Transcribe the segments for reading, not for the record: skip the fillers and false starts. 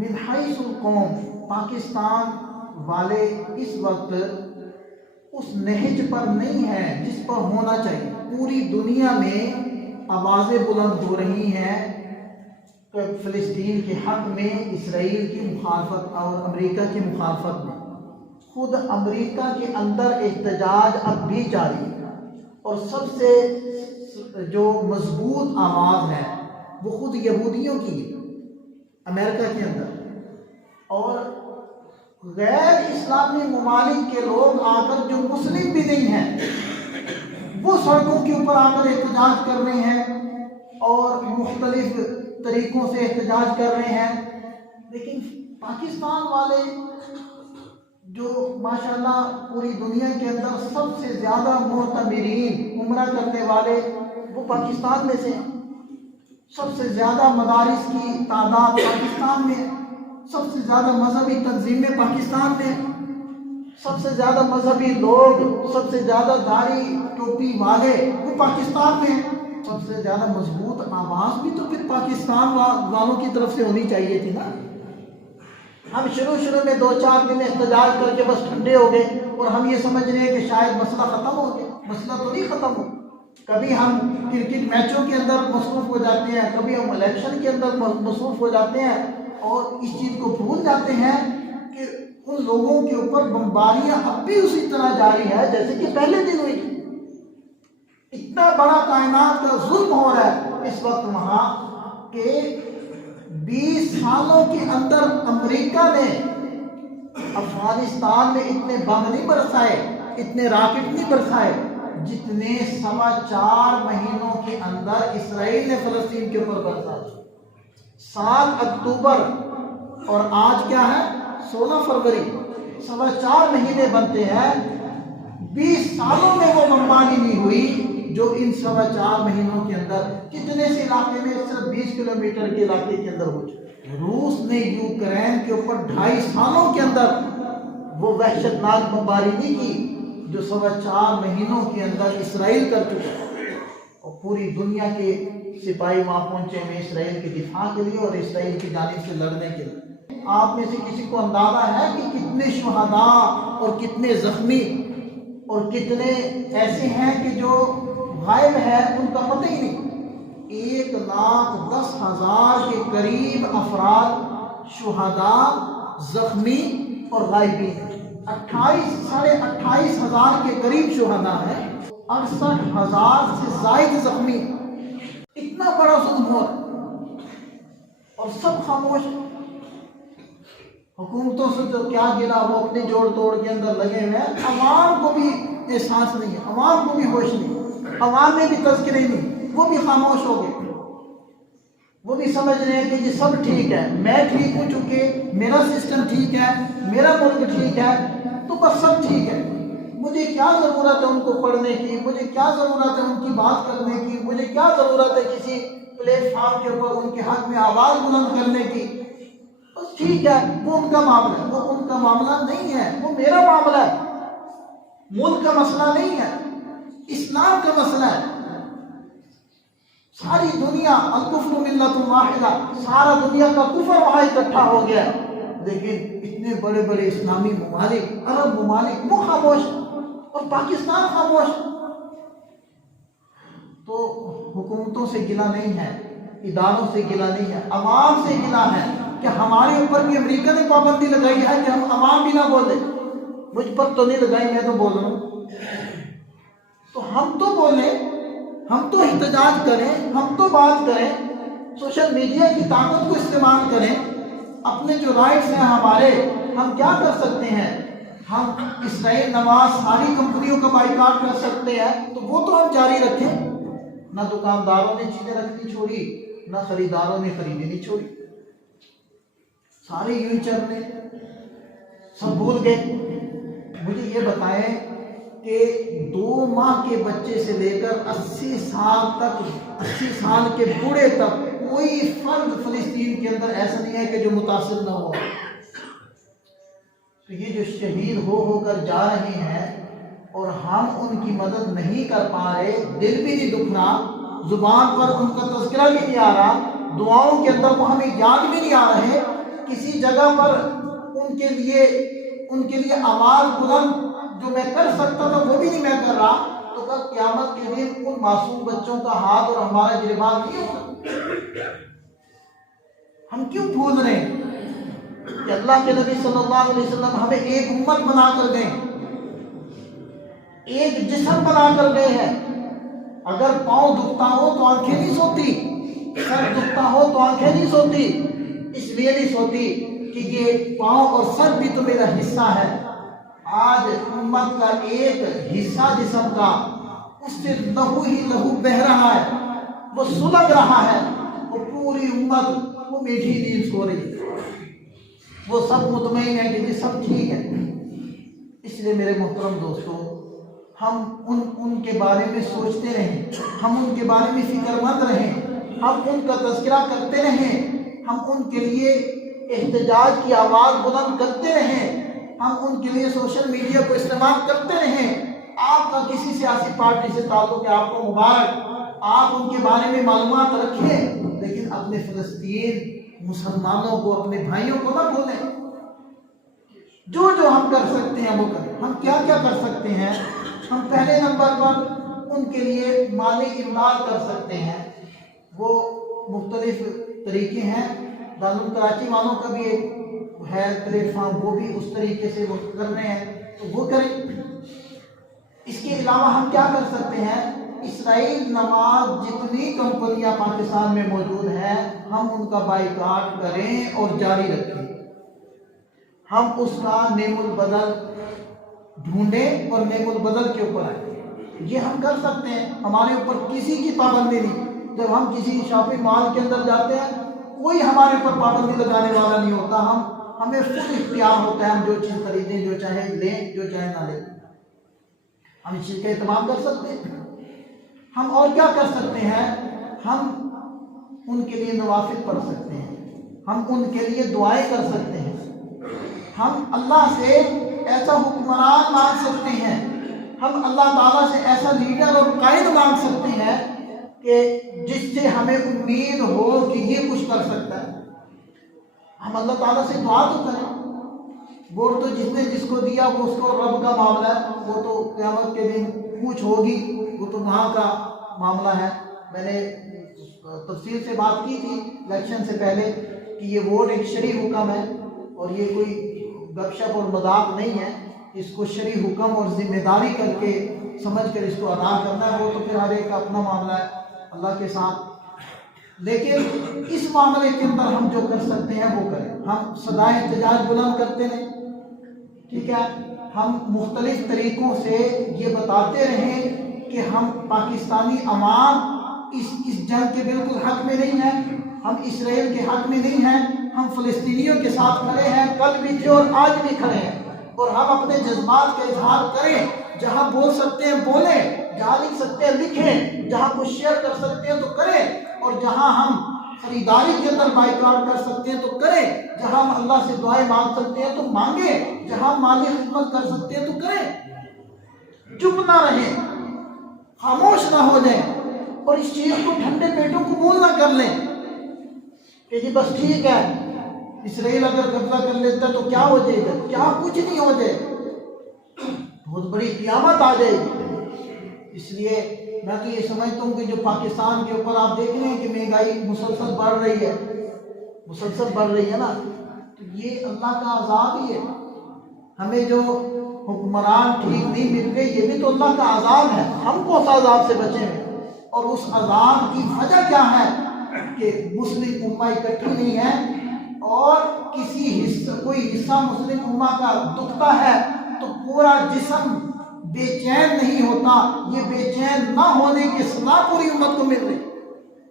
من حیث القوم، پاکستان والے اس وقت اس نہج پر نہیں ہیں جس پر ہونا چاہیے۔ پوری دنیا میں آوازیں بلند ہو رہی ہیں کہ فلسطین کے حق میں اسرائیل کی مخالفت اور امریکہ کی مخالفت میں۔ خود امریکہ کے اندر احتجاج اب بھی جاری ہے، اور سب سے جو مضبوط آواز ہے وہ خود یہودیوں کی ہے امریکہ کے اندر، اور غیر اسلامی ممالک کے لوگ آ کر جو مسلم بھی نہیں ہیں وہ سڑکوں کے اوپر آ کر احتجاج کر رہے ہیں اور مختلف طریقوں سے احتجاج کر رہے ہیں۔ لیکن پاکستان والے جو ماشاءاللہ پوری دنیا کے اندر سب سے زیادہ معتمرین عمرہ کرنے والے وہ پاکستان میں سے ہیں، سب سے زیادہ مدارس کی تعداد پاکستان میں، سب سے زیادہ مذہبی تنظیمیں پاکستان میں، سب سے زیادہ مذہبی لوگ، سب سے زیادہ داڑھی ٹوپی والے وہ پاکستان میں ہیں۔ سب سے زیادہ مضبوط آواز بھی تو پھر پاکستان والوں کی طرف سے ہونی چاہیے تھی نا۔ ہم شروع میں 2-4 دن احتجاج کر کے بس ٹھنڈے ہو گئے اور ہم یہ سمجھ رہے ہیں کہ شاید مسئلہ ختم ہو گیا۔ مسئلہ تو نہیں ختم ہو، کبھی ہم کرکٹ میچوں کے اندر مصروف ہو جاتے ہیں، کبھی ہم الیکشن کے اندر مصروف ہو جاتے ہیں اور اس چیز کو بھول جاتے ہیں کہ ان لوگوں کے اوپر بمباریاں اب بھی اسی طرح جاری ہے جیسے کہ پہلے دن ہوئی۔ اتنا بڑا کائنات کا ظلم ہو رہا ہے اس وقت وہاں کہ 20 سالوں کے اندر امریکہ نے افغانستان میں اتنے بم نہیں برسائے، اتنے راکٹ نہیں برسائے جتنے 4.25 مہینوں کے اندر اسرائیل نے فلسطین کے اوپر برسائے۔ 7 اکتوبر اور آج کیا ہے 16 فروری، 4.25 مہینے بنتے ہیں۔ 20 سالوں میں وہ بمباری نہیں ہوئی جو ان 4.25 مہینوں کے اندر کتنے سے علاقے میں صرف 20 کلومیٹر کے علاقے کے اندر ہو چکے۔ روس نے یوکرین کے اوپر 2.5 سالوں کے اندر وہ وحشتناک بمباری نہیں کی جو 4.25 مہینوں کے اندر اسرائیل کر چکا، اور پوری دنیا کے سپاہی وہاں پہنچے ہوئے اسرائیل کے دفاع کے لیے اور اسرائیل کی جانب سے لڑنے کے لیے۔ آپ میں سے کسی کو اندازہ ہے کہ کتنے شہداء اور کتنے زخمی اور کتنے ایسے ہیں کہ جو غائب ہے ان کا پتہ ہی نہیں؟ 1,10,000 کے قریب افراد شہداء، زخمی اور غائبین، 28,500 کے قریب شہداء ہیں، 68,000 سے زائد زخمی۔ اتنا بڑا ظلم ہو اور سب خاموش۔ حکومتوں سے تو کیا گلا، وہ اپنے جوڑ توڑ کے اندر لگے ہوئے ہیں، عوام کو بھی احساس نہیں ہے، عوام کو بھی ہوش نہیں، عوام میں بھی تذکرے نہیں، وہ بھی خاموش ہو گئے۔ وہ بھی سمجھ رہے ہیں کہ جی سب ٹھیک ہے، میں ٹھیک ہو چکے، میرا سسٹم ٹھیک ہے، میرا ملک ٹھیک ہے، تو بس سب ٹھیک ہے، مجھے کیا ضرورت ہے ان کو پڑھنے کی، مجھے کیا ضرورت ہے ان کی بات کرنے کی، مجھے کیا ضرورت ہے کسی پلیٹ فارم کے اوپر ان کے حق میں آواز بلند کرنے کی۔ بس ٹھیک ہے، وہ ان کا معاملہ ہے، وہ ان کا معاملہ نہیں ہے، وہ میرا معاملہ ہے۔ ملک کا مسئلہ نہیں ہے، اسلام کا مسئلہ ہے۔ ساری دنیا الکفر ملت واحدہ، سارا دنیا کا کفر وہاں اکٹھا ہو گیا، لیکن اتنے بڑے بڑے اسلامی ممالک، عرب ممالک وہ خاموش اور پاکستان خاموش۔ تو حکومتوں سے گلہ نہیں ہے، اداروں سے گلہ نہیں ہے، عوام سے گلہ ہے کہ ہمارے اوپر بھی امریکہ نے پابندی لگائی ہے کہ ہم عوام بھی نہ بولیں۔ مجھ پر تو نہیں لگائی، میں تو بول رہا ہوں، تو ہم تو بولیں، ہم تو احتجاج کریں، ہم تو بات کریں، سوشل میڈیا کی طاقت کو استعمال کریں، اپنے جو رائٹس ہیں ہمارے، ہم کیا کر سکتے ہیں؟ ہم اسرائیل نواز ساری کمپنیوں کا بائیکاٹ کر سکتے ہیں، تو وہ تو ہم جاری رکھیں۔ نہ دکانداروں نے چیزیں رکھنی چھوڑی، نہ خریداروں نے خریدنی چھوڑی، سارے یوں ہی چل رہے، سب بھول گئے۔ مجھے یہ بتائیں کہ 2 ماہ کے بچے سے لے کر 80 سال تک، 80 سال کے بوڑھے تک کوئی فرد فلسطین کے اندر ایسا نہیں ہے کہ جو متاثر نہ ہو۔ تو یہ جو شہید ہو کر جا رہے ہیں اور ہم ان کی مدد نہیں کر پا رہے، دل بھی نہیں دکھ رہا، زبان پر ان کا تذکرہ بھی نہیں آ رہا، دعاؤں کے اندر وہ ہمیں یاد بھی نہیں آ رہے کسی جگہ پر ان کے لیے آواز بلند جو میں کر سکتا تھا وہ بھی نہیں میں کر رہا، تو کل قیامت کے دن ان معصوم بچوں کا ہاتھ اور ہمارا گریبان نہیں ہوگا؟ ہم کیوں بھول رہے ہیں کہ اللہ کے نبی صلی اللہ علیہ وسلم ہمیں ایک امت بنا کر گئے، ایک جسم بنا کر گئے ہیں۔ اگر پاؤں دکھتا ہو تو آنکھیں نہیں سوتی، سر دکھتا ہو تو آنکھیں نہیں سوتی، اس لیے نہیں سوتی کہ یہ پاؤں اور سر بھی تو میرا حصہ ہے۔ آج امت کا ایک حصہ جسم کا، اس سے لہو ہی لہو بہہ رہا ہے، وہ سلگ رہا ہے، وہ پوری امت وہ میٹھی نیند سو رہی ہے، وہ سب مطمئن ہے کہ یہ سب ٹھیک ہے۔ اس لیے میرے محترم دوستو، ہم ان کے بارے میں سوچتے رہیں، ہم ان کے بارے میں فکر مند رہیں، ہم ان کا تذکرہ کرتے رہیں، ہم ان کے لیے احتجاج کی آواز بلند کرتے رہیں، ہم ان کے لیے سوشل میڈیا کو استعمال کرتے رہیں۔ آپ کا کسی سیاسی پارٹی سے تعلق ہے، آپ کو مبارک، آپ ان کے بارے میں معلومات رکھیں، لیکن اپنے فلسطین مسلمانوں کو، اپنے بھائیوں کو نہ بھولیں۔ جو ہم کر سکتے ہیں وہ کریں۔ ہم کیا کر سکتے ہیں؟ ہم پہلے نمبر پر ان کے لیے مالی امداد کر سکتے ہیں، وہ مختلف طریقے ہیں۔ دارالعلوم کراچی والوں کا بھی ایک ہے پلیٹ فارم، وہ بھی اس طریقے سے وہ کر رہے ہیں، تو وہ کریں۔ اس کے علاوہ ہم کیا کر سکتے ہیں؟ اسرائیل نماز جتنی کمپنیاں پاکستان میں موجود ہیں، ہم ان کا بائیکاٹ کریں اور جاری رکھیں۔ ہم اس کا نعم البدل ڈھونڈیں اور نعم البدل کے اوپر آئیں، یہ ہم کر سکتے ہیں۔ ہمارے اوپر کسی کی پابندی نہیں۔ جب ہم کسی شاپنگ مال کے اندر جاتے ہیں، کوئی ہمارے اوپر پابندی لگانے والا نہیں ہوتا، ہمیں خود اختیار ہوتا ہے، ہم جو چیز خریدیں، جو چاہے لیں، جو چاہے نہ لیں۔ ہم اس چیز کا اہتمام کر سکتے ہیں۔ ہم اور کیا کر سکتے ہیں؟ ہم ان کے لیے نوافل پڑھ سکتے ہیں، ہم ان کے لیے دعائیں کر سکتے ہیں، ہم اللہ سے ایسا حکمران مانگ سکتے ہیں، ہم اللہ تعالیٰ سے ایسا لیڈر اور قائد مانگ سکتے ہیں کہ جس سے ہمیں امید ہو کہ یہ کچھ کر سکتا ہے۔ ہم اللہ تعالیٰ سے دعا تو کریں۔ ووٹ تو جس نے جس کو دیا وہ اس کو رب کا معاملہ ہے، وہ تو قیامت کے دن پوچھ ہوگی، وہ تو وہاں کا معاملہ ہے۔ میں نے تفصیل سے بات کی تھی الیکشن سے پہلے کہ یہ ووٹ ایک شرعی حکم ہے، اور یہ کوئی گپ شپ اور مذاق نہیں ہے۔ اس کو شرعی حکم اور ذمہ داری کر کے سمجھ کر اس کو ادا کرنا ہے، وہ تو پھر ہر ایک کا اپنا معاملہ ہے اللہ کے ساتھ۔ لیکن اس معاملے کے اندر ہم جو کر سکتے ہیں وہ کریں۔ ہم صدائے احتجاج بلند کرتے رہیں، ٹھیک ہے؟ ہم مختلف طریقوں سے یہ بتاتے رہیں کہ ہم پاکستانی عوام اس جنگ کے بالکل حق میں نہیں ہیں، ہم اسرائیل کے حق میں نہیں ہیں، ہم فلسطینیوں کے ساتھ کھڑے ہیں، کل بھی تھے اور آج بھی کھڑے ہیں، اور ہم اپنے جذبات کا اظہار کریں۔ جہاں بول سکتے ہیں بولیں، جہاں لکھ سکتے ہیں لکھیں، جہاں کچھ شیئر کر سکتے ہیں تو کریں، اور جہاں ہم خریداری کے اندر بائیکاٹ کر سکتے ہیں تو کریں، جہاں ہم اللہ سے دعائیں مانگ سکتے ہیں تو مانگیں، جہاں ہم مالی خدمت کر سکتے ہیں تو کریں۔ چپ نہ رہیں، خاموش نہ ہو جائیں، اور اس چیز کو ٹھنڈے پیٹوں قبول نہ کر لیں کہ جی بس ٹھیک ہے، اسرائیل اگر قبضہ کر لیتا تو کیا ہو جائے گا؟ کیا کچھ نہیں ہو جائے، بہت بڑی قیامت آ جائے گی۔ اس لیے میں تو یہ سمجھتا ہوں کہ جو پاکستان کے اوپر آپ دیکھ رہے ہیں کہ مہنگائی مسلسل بڑھ رہی ہے نا، تو یہ اللہ کا عذاب ہی ہے۔ ہمیں جو حکمران ٹھیک نہیں مل رہے، یہ بھی تو اللہ کا عذاب ہے۔ ہم کو اس عذاب سے بچیں گے، اور اس عذاب کی وجہ کیا ہے کہ مسلم امہ اکٹھی نہیں ہے، اور کوئی حصہ مسلم امہ کا دکھتا ہے تو پورا جسم بے چین نہیں ہوتا۔ یہ بے چین نہ ہونے کی صلاح پوری امت کو مل رہی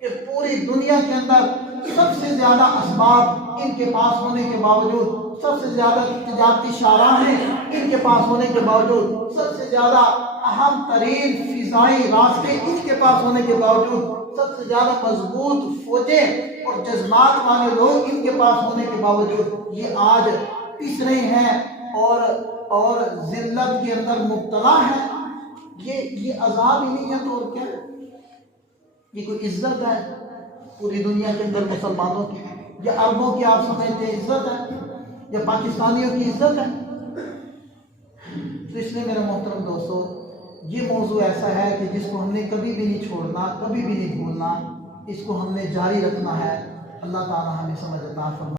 کہ پوری دنیا کے اندر سب سے زیادہ اسباب ان کے پاس ہونے کے باوجود، سب سے زیادہ تجارتی شاہراہیں ان کے پاس ہونے کے باوجود، سب سے زیادہ اہم ترین فضائی راستے ان کے پاس ہونے کے باوجود، سب سے زیادہ مضبوط فوجیں اور جذبات والے لوگ ان کے پاس ہونے کے باوجود یہ آج پس رہے ہیں اور ذلت کے اندر مبتلا ہے۔ یہ عذاب ہی نہیں ہے تو اور کیا ہے؟ یہ کوئی عزت ہے پوری دنیا کے اندر مسلمانوں کی؟ یا عربوں کی آپ سمجھتے ہیں عزت ہے یا پاکستانیوں کی عزت ہے؟ تو اس لیے میرے محترم دوستو، یہ موضوع ایسا ہے کہ جس کو ہم نے کبھی بھی نہیں چھوڑنا، کبھی بھی نہیں بھولنا، اس کو ہم نے جاری رکھنا ہے۔ اللہ تعالی ہمیں سمجھ عطا فرمائے۔